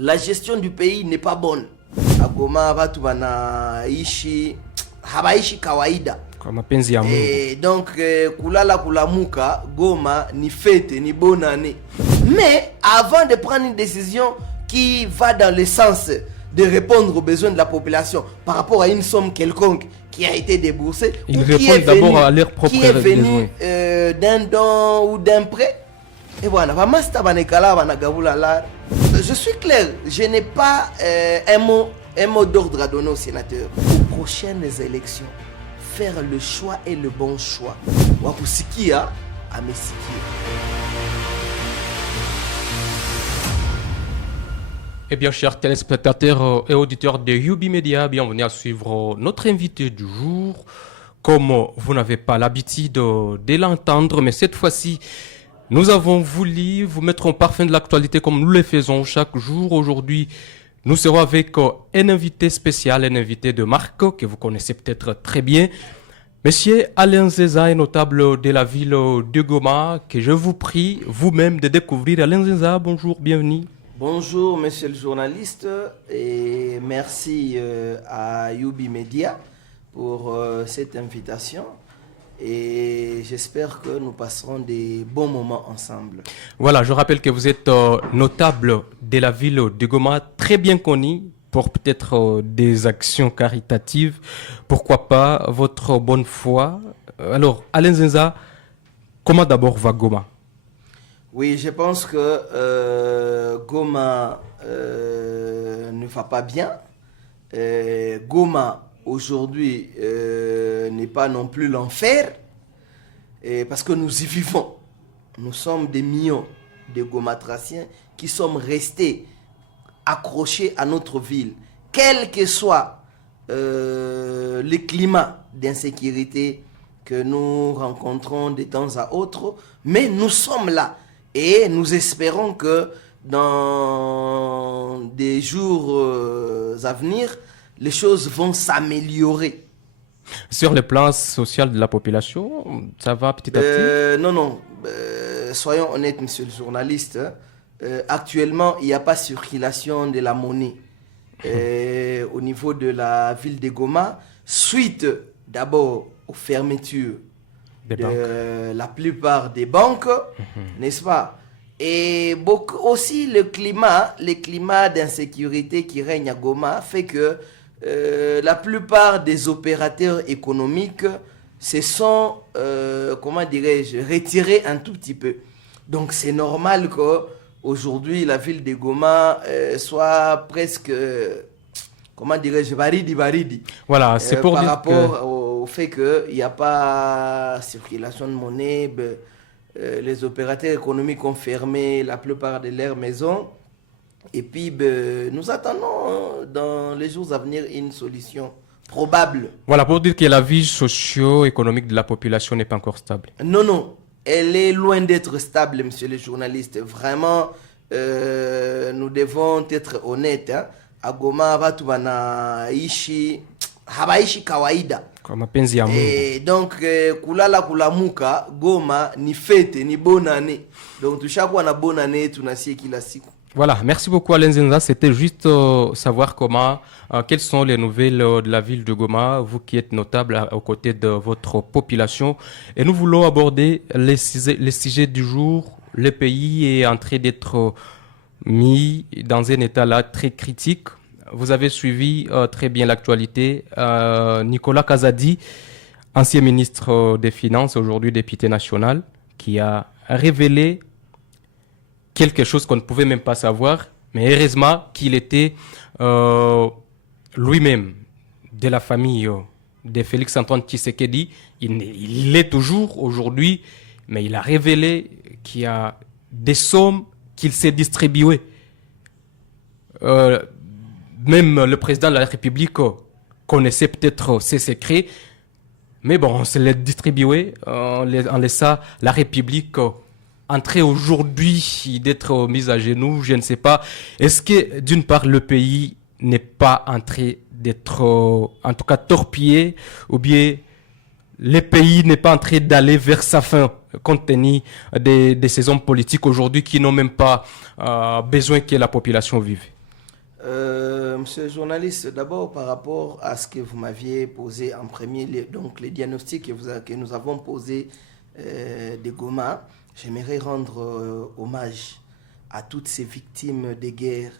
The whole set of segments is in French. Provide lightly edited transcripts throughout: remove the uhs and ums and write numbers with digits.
la gestion du pays n'est pas bonne. À Goma, watu wanaishi habaishi kawaida. Et donc kulala kulamuka, Goma ni fête, ni bonne année. Mais avant de prendre une décision qui va dans le sens de répondre aux besoins de la population par rapport à une somme quelconque qui a été déboursée, ils répondent d'abord à leurs propres besoins. Qui est venu d'un don ou d'un prêt. Et voilà, je suis clair, je n'ai pas un mot d'ordre à donner aux sénateurs. Aux prochaines élections, faire le choix et le bon choix. Wakusikia, amesikia. Eh bien, chers téléspectateurs et auditeurs de Yubi Media, bienvenue à suivre notre invité du jour. Comme vous n'avez pas l'habitude de l'entendre, mais cette fois-ci, nous avons voulu vous mettre en parfum de l'actualité comme nous le faisons chaque jour. Aujourd'hui, nous serons avec un invité spécial, un invité de marque que vous connaissez peut-être très bien. Monsieur Alain Nzenza est notable de la ville de Goma, que je vous prie vous-même de découvrir. Alain Nzenza, bonjour, bienvenue. Bonjour monsieur le journaliste et merci à Yubi Media pour cette invitation et j'espère que nous passerons des bons moments ensemble. Voilà, je rappelle que vous êtes notable de la ville de Goma, très bien connu pour peut-être des actions caritatives, pourquoi pas votre bonne foi. Alors Alain Nzenza, comment d'abord va Goma? Oui, je pense que Goma ne va pas bien. Goma, aujourd'hui, n'est pas non plus l'enfer, parce que nous y vivons. Nous sommes des millions de Gomatraciens qui sommes restés accrochés à notre ville. Quel que soit le climat d'insécurité que nous rencontrons de temps à autre, mais nous sommes là. Et nous espérons que dans des jours à venir, les choses vont s'améliorer. Sur le plan social de la population, ça va petit à petit? Non. Soyons honnêtes, monsieur le journaliste. Actuellement, il n'y a pas circulation de la monnaie au niveau de la ville de Goma, suite d'abord aux fermetures de la plupart des banques, n'est-ce pas? Et beaucoup aussi le climat d'insécurité qui règne à Goma fait que la plupart des opérateurs économiques se sont, retirés un tout petit peu. Donc c'est normal qu'aujourd'hui la ville de Goma soit presque, baridi. Voilà, c'est pour par dire rapport au fait qu'il n'y a pas circulation de monnaie, les opérateurs économiques ont fermé la plupart de leurs maisons. Et puis, nous attendons dans les jours à venir une solution probable. Voilà, pour dire que la vie socio-économique de la population n'est pas encore stable. Non, elle est loin d'être stable, monsieur le journaliste. Vraiment, nous devons être honnêtes. Hein. À Goma, watu wanaishi habaishi kawaida. Et donc kulala kulamuka, Goma ni fête, ni bonne année. Donc tushakuwa na bonne année tunasie kila siku. Voilà, merci beaucoup Alain Nzenza. C'était juste savoir quelles sont les nouvelles de la ville de Goma, vous qui êtes notable aux côtés de votre population. Et nous voulons aborder les sujets du jour. Le pays est en train d'être mis dans un état là très critique. Vous avez suivi très bien l'actualité. Nicolas Kazadi, ancien ministre des Finances, aujourd'hui député national, qui a révélé quelque chose qu'on ne pouvait même pas savoir, mais heureusement qu'il était lui-même de la famille de Félix-Antoine Tshisekedi. Il l'est toujours aujourd'hui, mais il a révélé qu'il y a des sommes qu'il s'est distribuées. Même le président de la République connaissait peut-être ses secrets, mais bon, on se les distribué en laissant la République entrer aujourd'hui, d'être mise à genoux, je ne sais pas. Est-ce que d'une part le pays n'est pas en train d'être, en tout cas torpillé, ou bien le pays n'est pas en train d'aller vers sa fin, compte tenu de ces hommes politiques aujourd'hui qui n'ont même pas besoin que la population vive? Monsieur le journaliste, d'abord par rapport à ce que vous m'aviez posé en premier, donc les diagnostics que nous avons posés de Goma, j'aimerais rendre hommage à toutes ces victimes de guerre,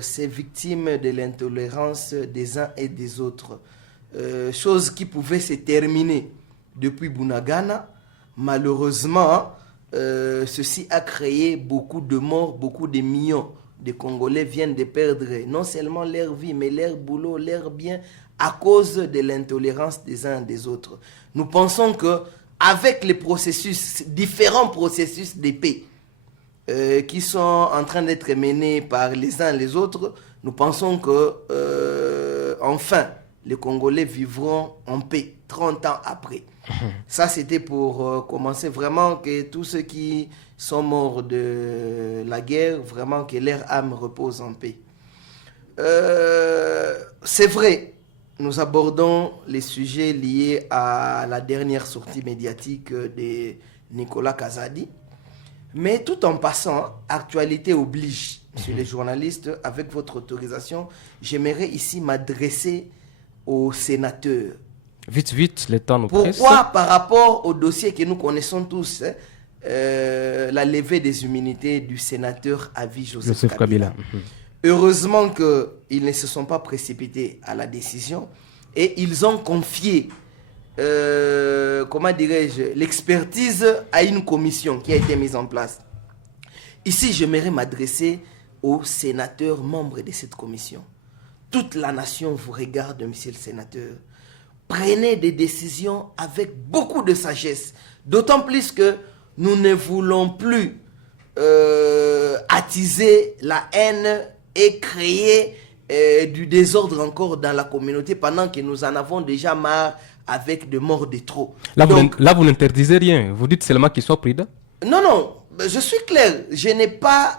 ces victimes de l'intolérance des uns et des autres, chose qui pouvait se terminer depuis Bunagana. Malheureusement, ceci a créé beaucoup de morts, beaucoup de millions de Congolais viennent de perdre non seulement leur vie, mais leur boulot, leur bien, à cause de l'intolérance des uns et des autres. Nous pensons que avec les processus, différents processus de paix qui sont en train d'être menés par les uns et les autres, nous pensons que enfin, les Congolais vivront en paix 30 ans après. Ça, c'était pour commencer vraiment que tous ceux qui sont morts de la guerre, vraiment que leur âme repose en paix. C'est vrai, nous abordons les sujets liés à la dernière sortie médiatique de Nicolas Kazadi. Mais tout en passant, actualité oblige, monsieur les journalistes, avec votre autorisation, j'aimerais ici m'adresser aux sénateurs. Vite, vite, le temps nous presse. Pourquoi, par rapport au dossier que nous connaissons tous, la levée des immunités du sénateur à vie Joseph Kabila. Heureusement qu'ils ne se sont pas précipités à la décision et ils ont confié, comment dirais-je, l'expertise à une commission qui a été mise en place. Ici, j'aimerais m'adresser aux sénateurs membres de cette commission. Toute la nation vous regarde, monsieur le sénateur. Prenez des décisions avec beaucoup de sagesse. D'autant plus que nous ne voulons plus attiser la haine et créer du désordre encore dans la communauté pendant que nous en avons déjà marre avec des morts de trop. Là, vous n'interdisez rien. Vous dites seulement qu'ils soient prudents. Non, je suis clair. Je n'ai pas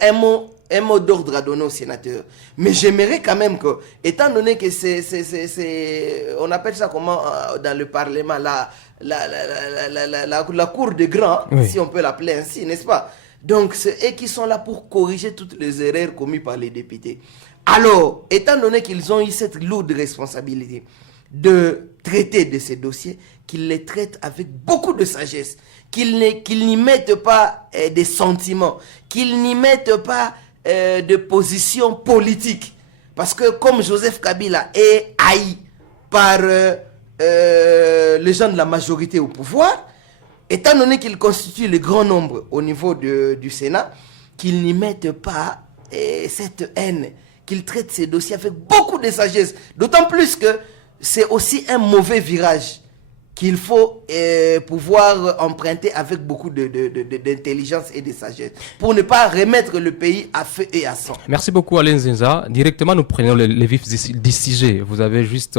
un mot d'ordre à donner au sénateur. Mais j'aimerais quand même que, étant donné que on appelle ça comment dans le Parlement, la cour des grands, oui, si on peut l'appeler ainsi, n'est-ce pas? Donc, c'est eux qui sont là pour corriger toutes les erreurs commises par les députés. Alors, étant donné qu'ils ont eu cette lourde responsabilité de traiter de ces dossiers, qu'ils les traitent avec beaucoup de sagesse, qu'ils n'y mettent pas des sentiments, qu'ils n'y mettent pas de position politique. Parce que comme Joseph Kabila est haï par les gens de la majorité au pouvoir, étant donné qu'il constitue le grand nombre au niveau du Sénat, qu'ils n'y mettent pas cette haine, qu'ils traitent ces dossiers avec beaucoup de sagesse. D'autant plus que c'est aussi un mauvais virage qu'il faut pouvoir emprunter avec beaucoup d'intelligence et de sagesse pour ne pas remettre le pays à feu et à sang. Merci beaucoup Alain Zinza. Directement, nous prenons les vifs du sujet. Vous avez juste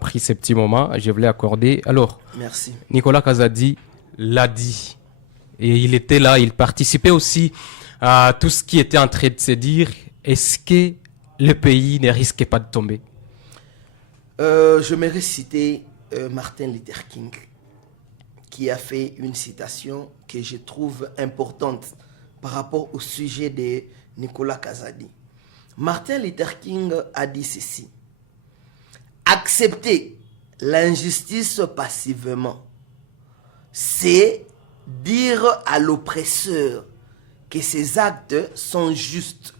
pris ces petits moments. Je voulais accorder. Alors, merci. Nicolas Kazadi l'a dit. Et il était là, il participait aussi à tout ce qui était en train de se dire. Est-ce que le pays ne risquait pas de tomber? Je m'aimerais citer Martin Luther King, qui a fait une citation que je trouve importante par rapport au sujet de Nicolas Kazadi. Martin Luther King a dit ceci: accepter l'injustice passivement, c'est dire à l'oppresseur que ses actes sont justes.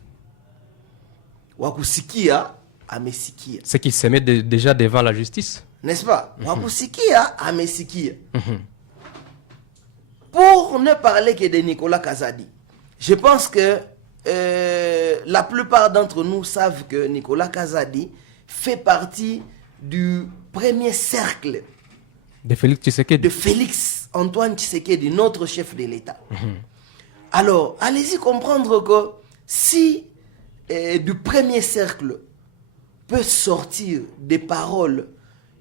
Wakusikia amesikia. C'est qu'il se met déjà devant la justice. N'est-ce pas? Wakusikia amesikia. Pour ne parler que de Nicolas Kazadi, je pense que la plupart d'entre nous savent que Nicolas Kazadi fait partie du premier cercle de Félix Tshisekedi. De Félix Antoine Tshisekedi, notre chef de l'État. Alors, allez-y comprendre que si du premier cercle peut sortir des paroles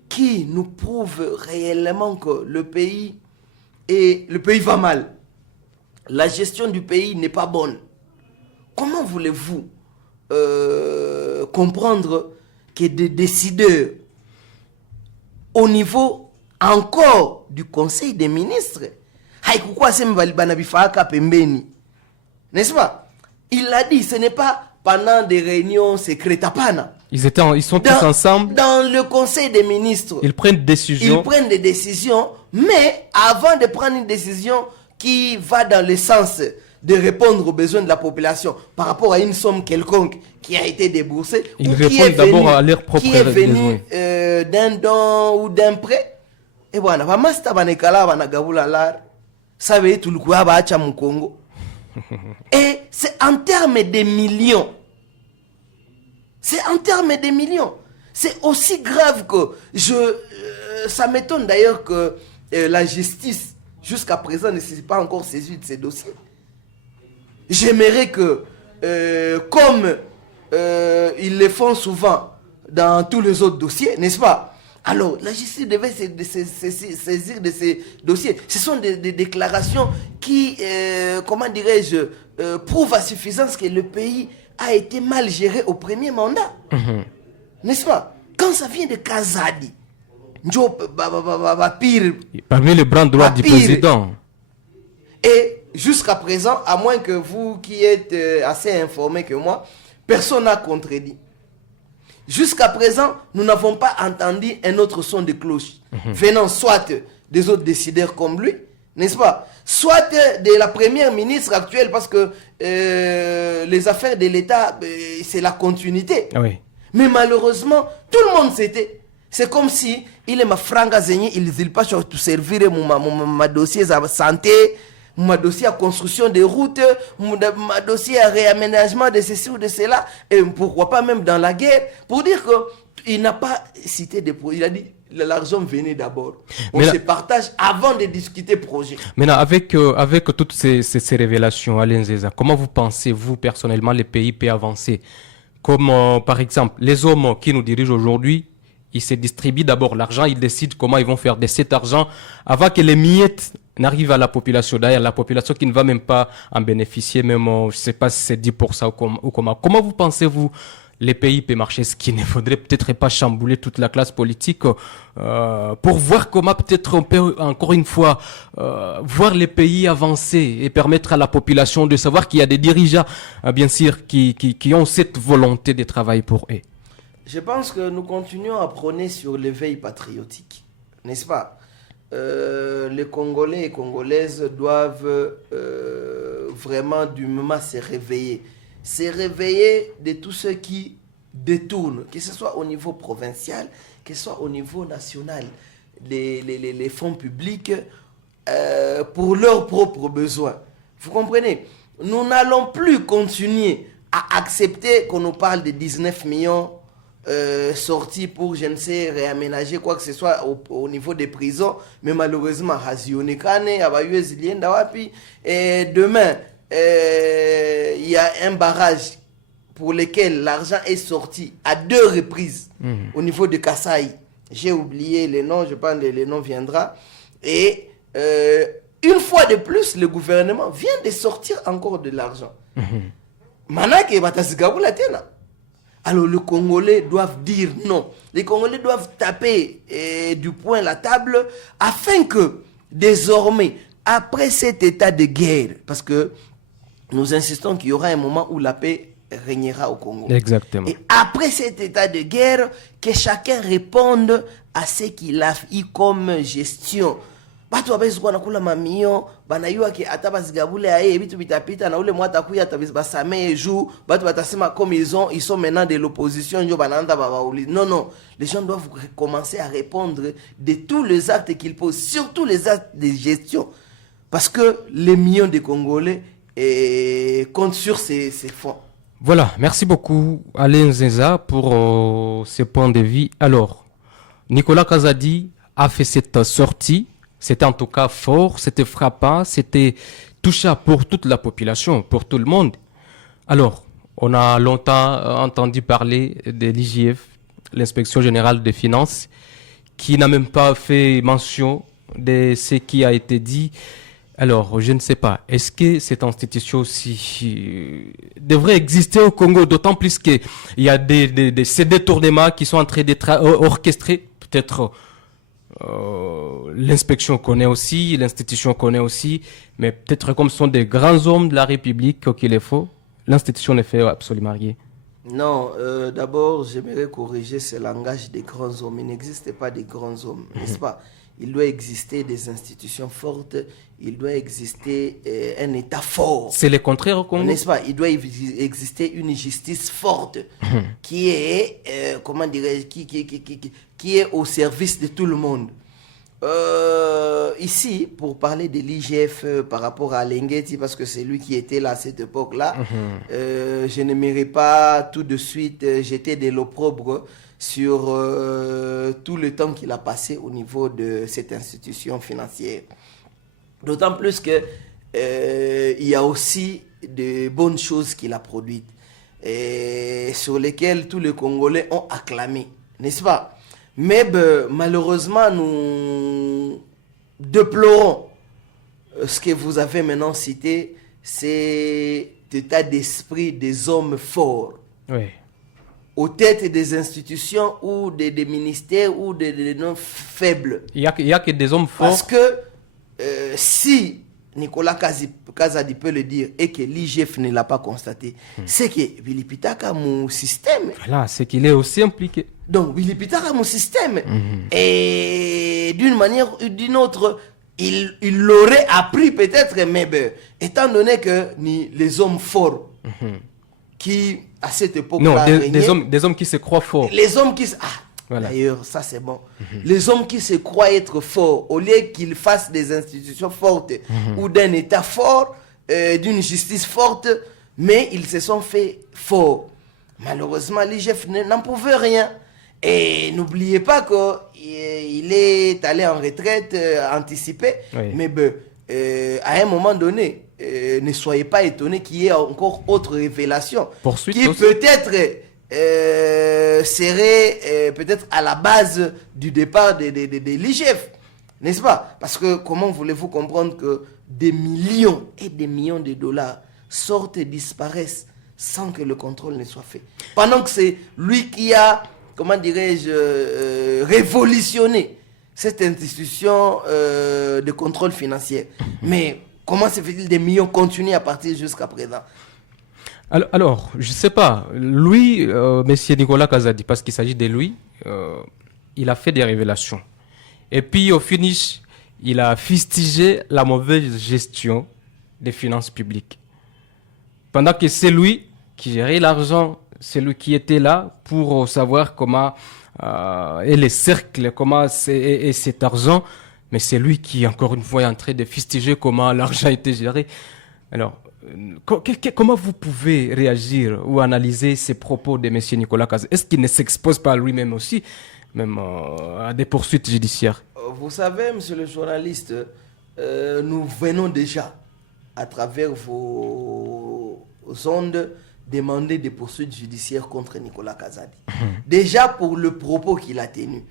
qui nous prouvent réellement que le pays va mal, la gestion du pays n'est pas bonne, comment voulez-vous comprendre que des décideurs au niveau encore du Conseil des ministres, n'est-ce pas? Il l'a dit, ce n'est pas pendant des réunions secrètes à Pana. Ils sont tous ensemble. Dans le conseil des ministres. Ils prennent des décisions. Ils prennent des décisions, mais avant de prendre une décision qui va dans le sens de répondre aux besoins de la population par rapport à une somme quelconque qui a été déboursée, ils répondent d'abord à leurs propres besoins. Qui est venu d'un don ou d'un prêt. Et voilà, Bamasta Banekala Banagabulalar, ça veut dire tout le coup à Congo. Et c'est en termes de millions. C'est en termes de millions. C'est aussi grave que ça m'étonne d'ailleurs que la justice, jusqu'à présent, ne s'est pas encore saisie de ces dossiers. J'aimerais que, comme ils le font souvent dans tous les autres dossiers, n'est-ce pas? Alors, la justice devait saisir de ces dossiers. Ce sont des déclarations qui, comment dirais-je, prouvent à suffisance que le pays a été mal géré au premier mandat. N'est-ce pas? Quand ça vient de Kazadi, pire. Parmi les bras droits du président. Et jusqu'à présent, à moins que vous qui êtes assez informés que moi, personne n'a contredit. Jusqu'à présent, nous n'avons pas entendu un autre son de cloche venant soit des autres décideurs comme lui, n'est-ce pas? Soit de la première ministre actuelle, parce que les affaires de l'État, c'est la continuité. Oui. Mais malheureusement, tout le monde s'était. C'est comme si il est ma franga zéni, il pas sur tout servir mon dossier de santé, mon dossier à construction de routes, mon dossier à réaménagement de ceci ou de cela, et pourquoi pas même dans la guerre, pour dire qu'il n'a pas cité des projets. Il a dit l'argent venait d'abord. On se partage avant de discuter projet. Maintenant, avec toutes ces révélations, Alain Zeza, comment vous pensez, vous, personnellement, les pays peuvent avancer? Comme, par exemple, les hommes qui nous dirigent aujourd'hui, ils se distribuent d'abord l'argent, ils décident comment ils vont faire de cet argent avant que les miettes n'arrivent à la population. D'ailleurs, la population qui ne va même pas en bénéficier, même, je ne sais pas si c'est 10% ou comment. Comment vous pensez-vous les pays peuvent marcher, ce qui ne faudrait peut-être pas chambouler toute la classe politique pour voir comment peut-être on peut encore une fois voir les pays avancer et permettre à la population de savoir qu'il y a des dirigeants, bien sûr, qui ont cette volonté de travailler pour eux. Je pense que nous continuons à prôner sur l'éveil patriotique, n'est-ce pas? Les Congolais et Congolaises doivent vraiment du moment se réveiller de tous ceux qui détournent, que ce soit au niveau provincial, que ce soit au niveau national, les fonds publics pour leurs propres besoins. Vous comprenez? Nous n'allons plus continuer à accepter qu'on nous parle de 19 millions sortis pour, je ne sais, réaménager quoi que ce soit au niveau des prisons, mais malheureusement, et demain, il y a un barrage pour lequel l'argent est sorti à 2 reprises au niveau de Kasaï. J'ai oublié les noms, je pense que les noms viendra. Et une fois de plus, le gouvernement vient de sortir encore de l'argent. Alors les Congolais doivent dire non. Les Congolais doivent taper du poing la table afin que désormais, après cet état de guerre, parce que nous insistons qu'il y aura un moment où la paix régnera au Congo. Exactement. Et après cet état de guerre, que chacun réponde à ce qu'il a eu comme gestion. Batu wabezi kwa nakula mamio, banayua ki atabazigabule aye, bitu bitapita na ule mwata kuya tabizbasame jou, batu batasema comme ils sont maintenant de l'opposition, njo bananda babauli. Non, non. Les gens doivent commencer à répondre de tous les actes qu'ils posent, surtout les actes de gestion. Parce que les millions de Congolais comptent sur ces fonds. Voilà, merci beaucoup Alain Zeza pour ce point de vue. Alors, Nicolas Kazadi a fait cette sortie. C'était en tout cas fort, c'était frappant, c'était touchant pour toute la population, pour tout le monde. Alors, on a longtemps entendu parler de l'IGF, l'Inspection Générale des Finances, qui n'a même pas fait mention de ce qui a été dit. Alors, je ne sais pas, est-ce que cette institution aussi devrait exister au Congo, d'autant plus qu'il y a ces détournements qui sont en train d'être orchestrés, peut-être l'inspection connaît aussi, l'institution connaît aussi, mais peut-être comme ce sont des grands hommes de la République qu'il faut, l'institution ne fait absolument rien. Non, d'abord, j'aimerais corriger ce langage des grands hommes. Il n'existe pas des grands hommes, n'est-ce pas? Il doit exister des institutions fortes, il doit exister un État fort. C'est le contraire au Congo. N'est-ce pas? Il doit exister une justice forte qui est, comment dirais-je, qui est au service de tout le monde. Ici, pour parler de l'IGF par rapport à Lengueti, parce que c'est lui qui était là à cette époque-là, je n'aimerais pas tout de suite jeter de l'opprobre sur tout le temps qu'il a passé au niveau de cette institution financière. D'autant plus que il y a aussi de bonnes choses qu'il a produites et sur lesquelles tous les Congolais ont acclamé, n'est-ce pas? Mais malheureusement, nous déplorons ce que vous avez maintenant cité, c'est l'état d'esprit des hommes forts. Oui. Aux têtes des institutions ou des ministères ou des noms faibles. Il y a que des hommes forts. Parce que si Nicolas Kazadi peut le dire et que l'IGF ne l'a pas constaté, c'est que Willy Pitaka a mon système. Voilà, c'est qu'il est aussi impliqué. Donc Willy Pitaka a mon système. Et d'une manière ou d'une autre, il l'aurait appris peut-être, mais étant donné que ni les hommes forts qui, à cette époque-là, non, des hommes qui se croient forts. Les hommes qui... Voilà. D'ailleurs, ça c'est bon. Les hommes qui se croient être forts, au lieu qu'ils fassent des institutions fortes ou d'un État fort, d'une justice forte, mais ils se sont fait forts. Malheureusement, l'IGF n'en pouvait rien. Et n'oubliez pas qu'il est allé en retraite anticipée. Oui. Mais à un moment donné, ne soyez pas étonnés qu'il y ait encore autre révélation qui peut-être serait peut-être à la base du départ de l'IGF, n'est-ce pas? Parce que comment voulez-vous comprendre que des millions et des millions de dollars sortent et disparaissent sans que le contrôle ne soit fait, pendant que c'est lui qui a, comment dirais-je, révolutionné cette institution de contrôle financier. Mais comment se fait-il des millions continuent à partir jusqu'à présent? Alors, je ne sais pas. Lui, monsieur Nicolas Kazadi, parce qu'il s'agit de lui, il a fait des révélations. Et puis, au finish, il a fustigé la mauvaise gestion des finances publiques. Pendant que c'est lui qui gérait l'argent, c'est lui qui était là pour savoir comment et les cercles, comment et cet argent. Mais c'est lui qui, encore une fois, est en train de fustiger comment l'argent a été géré. Alors, comment vous pouvez réagir ou analyser ces propos de M. Nicolas Kazadi? Est-ce qu'il ne s'expose pas lui-même aussi, même à des poursuites judiciaires? Vous savez, monsieur le journaliste, nous venons déjà, à travers vos ondes, demander des poursuites judiciaires contre Nicolas Kazadi. Déjà pour le propos qu'il a tenu.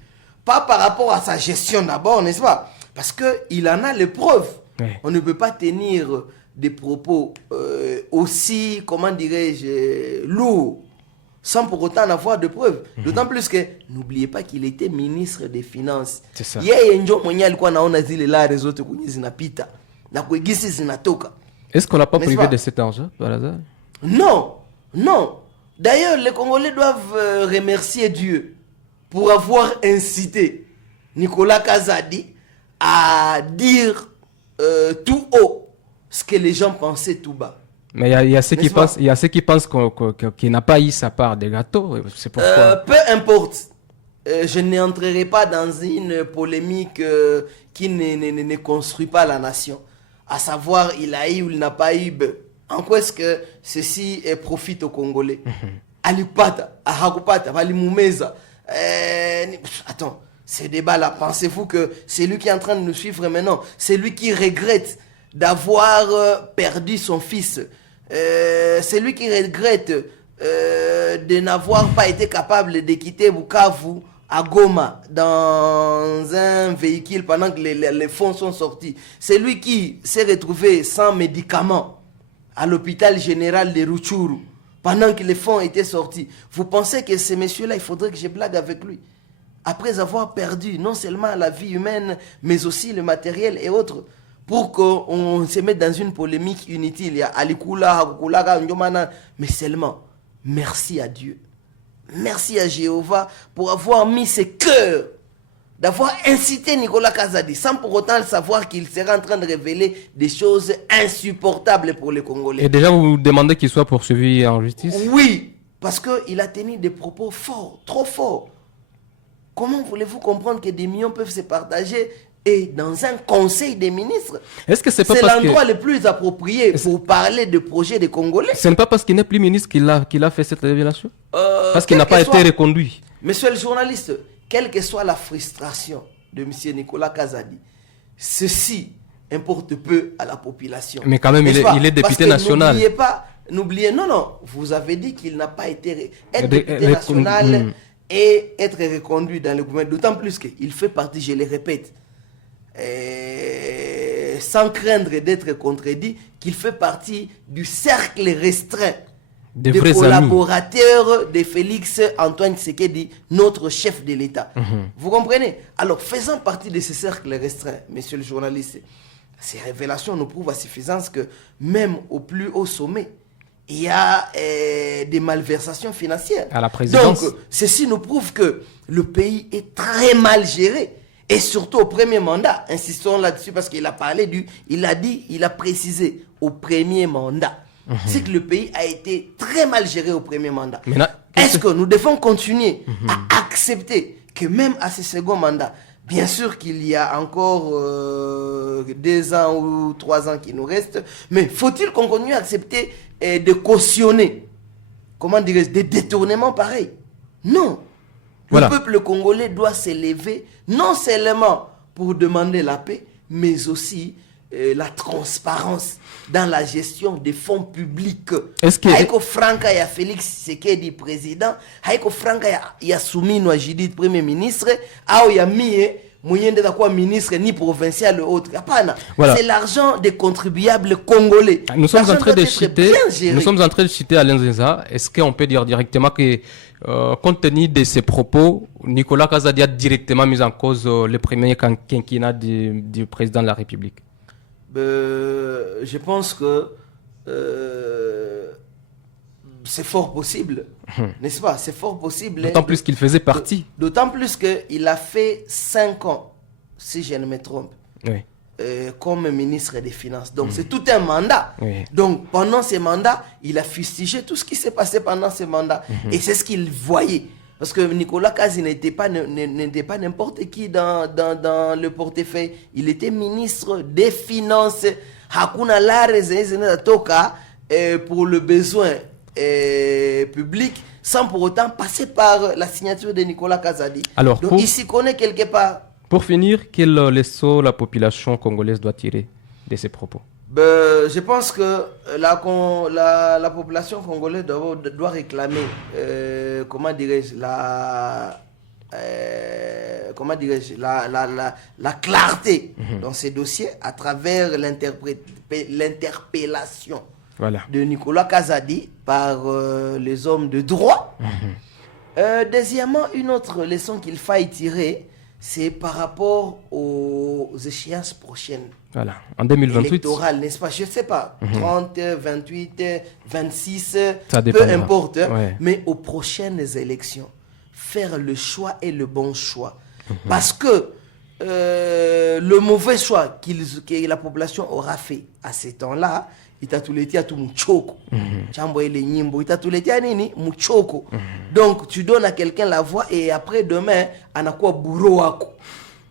Pas par rapport à sa gestion d'abord, n'est-ce pas? Parce qu'il en a les preuves. Oui. On ne peut pas tenir des propos aussi, comment dirais-je, lourds, sans pour autant avoir de preuves. D'autant plus que, n'oubliez pas qu'il était ministre des Finances. C'est ça. Est-ce qu'on n'a pas privé de cet argent, par hasard? Non, non. D'ailleurs, les Congolais doivent remercier Dieu pour avoir incité Nicolas Kazadi à dire tout haut ce que les gens pensaient tout bas. Mais il y a ceux qui pensent qu'il n'a pas eu sa part des gâteaux. C'est pourquoi. Peu importe. Je n'entrerai pas dans une polémique qui ne construit pas la nation. À savoir, il a eu ou il n'a pas eu. En quoi est-ce que ceci profite aux Congolais? Alipata, Ahakupata, Valimumeza. Attends, ces débats-là, pensez-vous que c'est lui qui est en train de nous suivre maintenant? C'est lui qui regrette d'avoir perdu son fils. C'est lui qui regrette de n'avoir pas été capable de quitter Bukavu à Goma dans un véhicule pendant que les fonds sont sortis. C'est lui qui s'est retrouvé sans médicaments à l'hôpital général de Rutshuru pendant que les fonds étaient sortis. Vous pensez que ce monsieur-là, il faudrait que je blague avec lui? Après avoir perdu non seulement la vie humaine, mais aussi le matériel et autres. pour qu'on se mette dans une polémique inutile. Il y a Alikula, Hakukula, Njomana, mais seulement, merci à Dieu. Merci à Jéhovah pour avoir mis ses cœurs, d'avoir incité Nicolas Kazadi, sans pour autant savoir qu'il serait en train de révéler des choses insupportables pour les Congolais. Et déjà, vous demandez qu'il soit poursuivi en justice? Oui, parce qu'il a tenu des propos forts, trop forts. Comment voulez-vous comprendre que des millions peuvent se partager et dans un conseil des ministres? Est-ce que c'est l'endroit le plus approprié pour parler de projets des Congolais? Ce n'est pas parce qu'il n'est plus ministre qu'il a fait cette révélation? Parce qu'il n'a pas été reconduit. Monsieur le journaliste, quelle que soit la frustration de M. Nicolas Kazadi, ceci importe peu à la population. Mais quand même, il est député national. N'oubliez, non, vous avez dit qu'il n'a pas été député national et être reconduit dans le gouvernement, d'autant plus qu'il fait partie, je le répète, sans craindre d'être contredit, qu'il fait partie du cercle restreint des collaborateurs de Félix Antoine Tshisekedi, notre chef de l'État. Vous comprenez? Alors, faisant partie de ce cercle restreint, monsieur le journaliste, ces révélations nous prouvent à suffisance que même au plus haut sommet, il y a des malversations financières. À la présidence. Donc, ceci nous prouve que le pays est très mal géré. Et surtout au premier mandat, insistons là-dessus parce qu'il a parlé il a précisé au premier mandat. C'est que le pays a été très mal géré au premier mandat. Est-ce que nous devons continuer à accepter que même à ce second mandat, bien sûr qu'il y a encore 2 ans ou 3 ans qui nous restent, mais faut-il qu'on continue à accepter de cautionner, comment dirais-je, des détournements pareils? Non. Le peuple congolais doit s'élever non seulement pour demander la paix, mais aussi la transparence dans la gestion des fonds publics. Est-ce que Haïko Franca y a Félix Tshisekedi président, Haïko Franca y a Soumino Judith premier ministre, Ao y a Mie Mouyende quoi ministre ni provincial ou autre. C'est l'argent des contribuables congolais. Nous sommes en train de citer Alain Zinza. Est-ce qu'on peut dire directement que compte tenu de ses propos, Nicolas Kazadi a directement mis en cause le premier quinquennat du président de la République? Je pense que c'est fort possible, n'est-ce pas? C'est fort possible. D'autant plus qu'il faisait partie. D'autant plus qu'il a fait 5 ans, si je ne me trompe, comme ministre des Finances. Donc c'est tout un mandat. Donc pendant ce mandat, il a fustigé tout ce qui s'est passé pendant ce mandat. Et c'est ce qu'il voyait. Parce que Nicolas Kazi n'était pas n'importe qui dans le portefeuille. Il était ministre des Finances. Hakuna la toka pour le besoin public, sans pour autant passer par la signature de Nicolas Kazadi. Alors, donc il s'y connaît quelque part. Pour finir, quelle leçon la population congolaise doit tirer de ces propos? Je pense que la population congolaise doit réclamer, comment dirais-je, la clarté dans ces dossiers à travers l'interpellation de Nicolas Kazadi par les hommes de droit. Deuxièmement, une autre leçon qu'il faille tirer, c'est par rapport aux échéances prochaines. Voilà, en 2028. Électorales, n'est-ce pas? Je ne sais pas, 30, 28, 26, ça peu importe, mais aux prochaines élections, faire le choix et le bon choix. Parce que le mauvais choix que la population aura fait à ces temps-là, itatuletea tu mchoko. Chambo ile nyimbo itatuletea nini? Mchoko. Donc tu donnes à quelqu'un la voix et après demain anakuwa bourreau wako.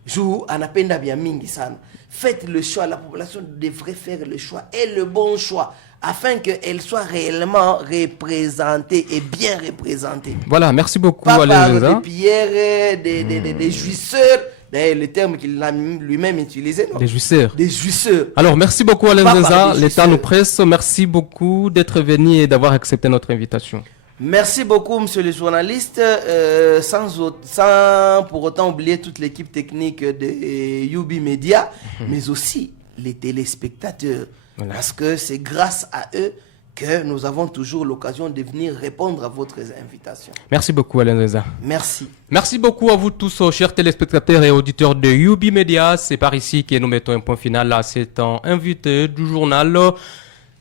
Jou anapenda bien mingi sana. Faites le choix, la population devrait faire le choix et le bon choix afin qu'elle soit réellement représentée et bien représentée. Voilà, merci beaucoup Alain Zinza. Pas par des pierres, des jouisseurs. D'ailleurs, le terme qu'il a lui-même utilisé. Des jouisseurs. Des jouisseurs. Alors, merci beaucoup Alain Zinza. L'État nous presse. Merci beaucoup d'être venu et d'avoir accepté notre invitation. Merci beaucoup, monsieur le journaliste. Sans pour autant oublier toute l'équipe technique de Yubi Media, mais aussi les téléspectateurs. Voilà. Parce que c'est grâce à eux que nous avons toujours l'occasion de venir répondre à votre invitation. Merci beaucoup, Alain Zenza. Merci. Merci beaucoup à vous tous, chers téléspectateurs et auditeurs de UB Media. C'est par ici que nous mettons un point final à cet invité du journal.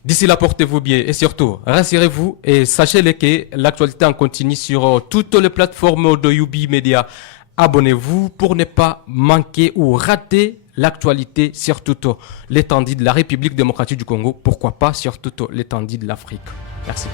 D'ici là, portez-vous bien et surtout, rassurez-vous et sachez que l'actualité en continue sur toutes les plateformes de UB Media. Abonnez-vous pour ne pas manquer ou rater l'actualité sur toute l'étendue de la République démocratique du Congo. Pourquoi pas sur toute l'étendue de l'Afrique. Merci.